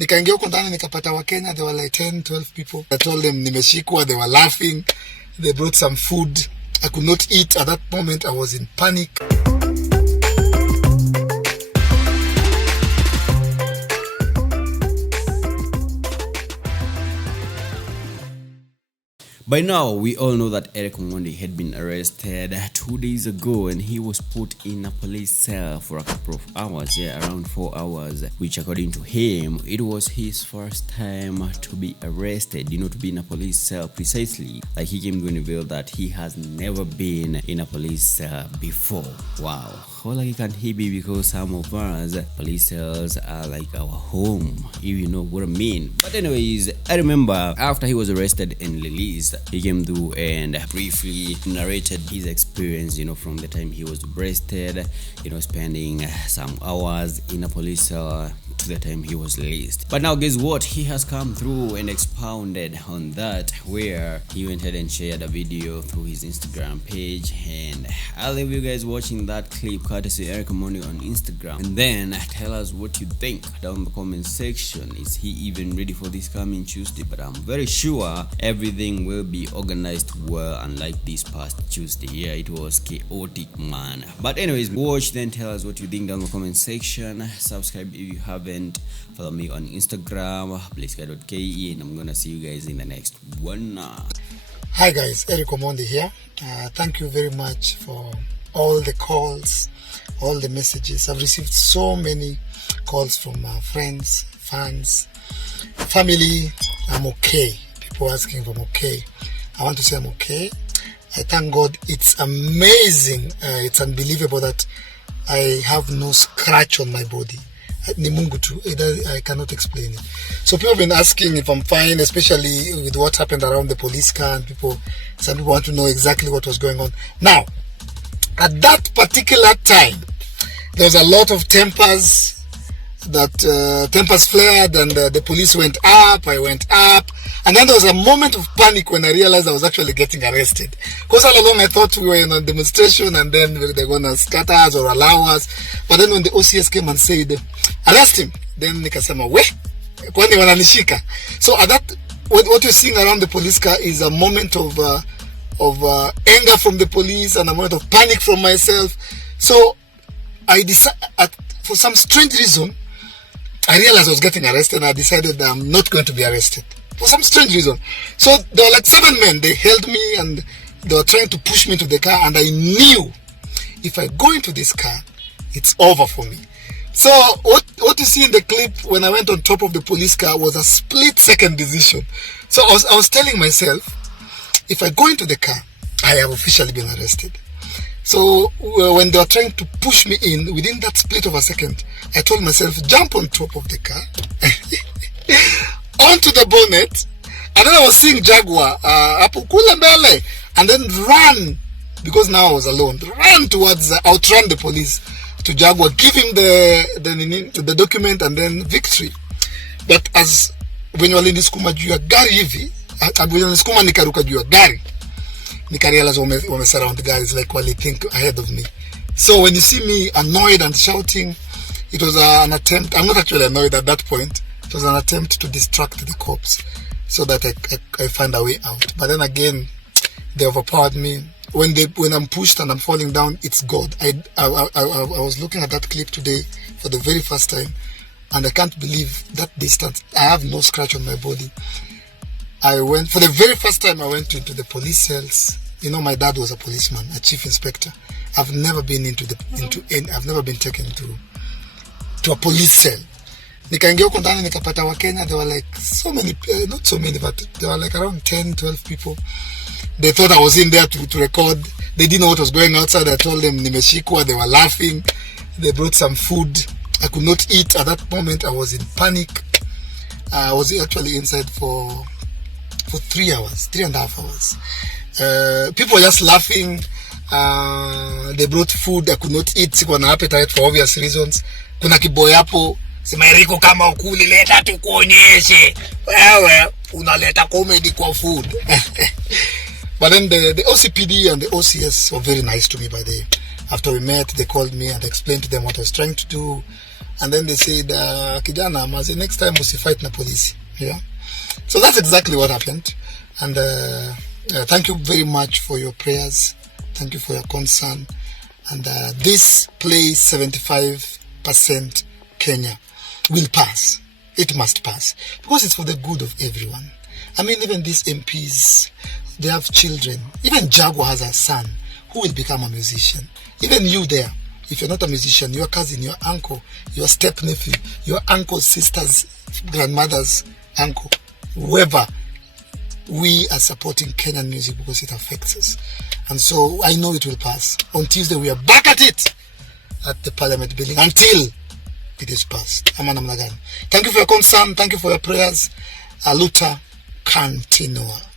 Nikaingia huko ndani nikapata Wakenya, there were like 10, 12 people. I told them nimeshikwa, they were laughing. They brought some food. I could not eat at that moment. I was in panic. By now, we all know that Eric Omondi had been arrested 2 days ago and he was put in a police cell for a couple of hours, around 4 hours, which according to him, it was his first time to be arrested, to be in a police cell precisely. Like he came to reveal that he has never been in a police cell before. Wow. How lucky can he be? Because some of us, police cells are like our home, if you know what I mean. But anyways, I remember after he was arrested and released, he came through and briefly narrated his experience, from the time he was arrested, spending some hours in a police cell to the time he was released. But now guess what? He has come through and expounded on that, where he went ahead and shared a video through his Instagram page, and I'll leave you guys watching that clip courtesy Eric Omondi on Instagram, and then tell us what you think down in the comment section. Is he even ready for this coming Tuesday? But I'm very sure everything will be organized well, unlike this past Tuesday. Yeah, it was chaotic, man. But anyways, watch, then tell us what you think down in the comment section. Subscribe if you haven't. Follow me on Instagram, blissguy.ke, and I'm gonna see you guys in the next one. Hi guys, Eric Omondi here. Thank you very much for all the calls, all the messages. I've received so many calls from friends, fans, family. I'm okay. People asking if I'm okay. I want to say I'm okay. I thank God. It's amazing. It's unbelievable that I have no scratch on my body. I cannot explain it. So people have been asking if I'm fine, especially with what happened around the police car, and some people want to know exactly what was going on. Now, at that particular time, there was a lot of tempers flared, and the police went up, I went up, and then there was a moment of panic when I realized I was actually getting arrested. Because all along I thought we were in a demonstration and then they're going to scatter us or allow us. But then when the OCS came and said, arrest him, then nikasema, kwani wananishika? So at that, what you're seeing around the police car is a moment of anger from the police and a moment of panic from myself. So I decided, for some strange reason, I realized I was getting arrested, and I decided that I'm not going to be arrested. For some strange reason. So there were like 7 men. They held me and they were trying to push me into the car, and I knew if I go into this car, it's over for me. So what you see in the clip when I went on top of the police car was a split-second decision. So I was telling myself, if I go into the car, I have officially been arrested. So when they were trying to push me in, within that split of a second, I told myself, jump on top of the car, onto the bonnet, and then I was seeing Jaguar, and then run, because now I was alone, run towards, outrun the police to Jaguar, give him the document, and then victory. But as when you are in this kuma juu ya gari hivi, when niskuma nikaruka juu ya gari, nikarealize wame surround the guys like while they think ahead of me. So when you see me annoyed and shouting, it was an attempt. I'm not actually annoyed at that point. It was an attempt to distract the cops so that I find a way out. But then again, they overpowered me. When I'm pushed and I'm falling down, it's God. I was looking at that clip today for the very first time, and I can't believe that distance. I have no scratch on my body. For the very first time, I went into the police cells. My dad was a policeman, a chief inspector. I've never been I've never been taken to a police cell. Nikaingia huko ndani nikapata Wakenya. There were like so many, not so many, but there were like around 10, 12 people. They thought I was in there to record. They didn't know what was going outside. I told them nimeshikwa. They were laughing. They brought some food. I could not eat at that moment. I was in panic. I was actually inside for 3 hours, 3.5 hours. People were just laughing. They brought food. I could not eat. Sikuwa na appetite for obvious reasons. Kuna kiboy hapo, sema Eriko, kama ukuli leta tukuonyeshe. Wewe unaleta comedy kwa food. But then the OCPD and the OCS were very nice to me. After we met, they called me and explained to them what I was trying to do. and then they said, kijana, mazi, next time we fight na police. Yeah. So that's exactly what happened. And thank you very much for your prayers. Thank you for your concern. And this place, 75% Kenya, will pass. It must pass. Because it's for the good of everyone. I mean, even these MPs, they have children. Even Jaguar has a son who will become a musician. Even you there, if you're not a musician, your cousin, your uncle, your step-nephew, your uncle's sister's grandmother's uncle, whoever, we are supporting Kenyan music because it affects us. And so I know it will pass. On Tuesday, we are back at it at the Parliament building until it is passed. Thank you for your concern. Thank you for your prayers. Aluta continua.